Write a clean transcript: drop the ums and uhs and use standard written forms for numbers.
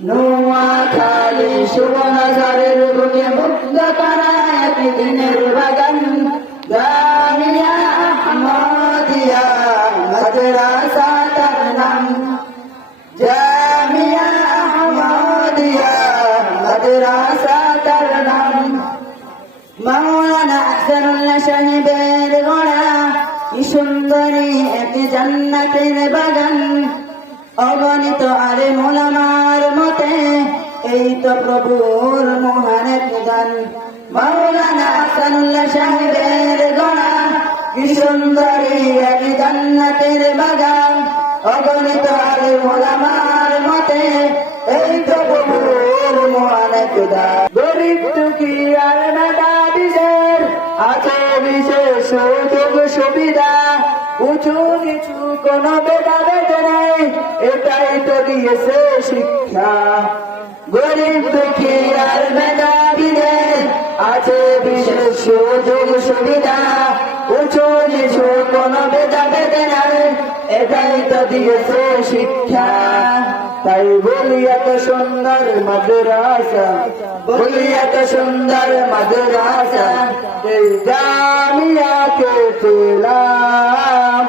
নোয়াখালী সুবর্ণচরের বুকে মুগ্ধ করা একদিনের বাগান জামিয়া আহমদিয়া মাদ্রাসা তার নাম জামিয়া আহমদিয়া মাদ্রাসা তার নাম মাওলানা আহসানুল্লাহ সাহেবের গড়া কি সুন্দরী এক জান্নাতের বাগান অগণিত আরে মোলামার মতে এই তো প্রভুর মহান এক গান মাওলানা আহসানুল্লাহ সাহেবের গড়া কি সুন্দরী এক জান্নাতের বাগান অগণিত আরে মোলামার মতে এই তো প্রভুর মহান এক গান গরিব দুঃখী আর মেধাবীদের আছে বিশেষ সুযোগ সুবিধা উঁচু নিচু কোন ভেদাভেদ নেই এটাই তো দিয়েছে শিক্ষা গরিব দুঃখী আর মেধাবীদের আছে বিশেষ সুযোগ সুবিধা উঁচু নিচু কোন ভেদাভেদ নেই এটাই তো দিয়েছে শিক্ষা তাই বলি এত সুন্দর মাদ্রাসা বলি এত সুন্দর মাদ্রাসা এই জামিয়াকে পেলাম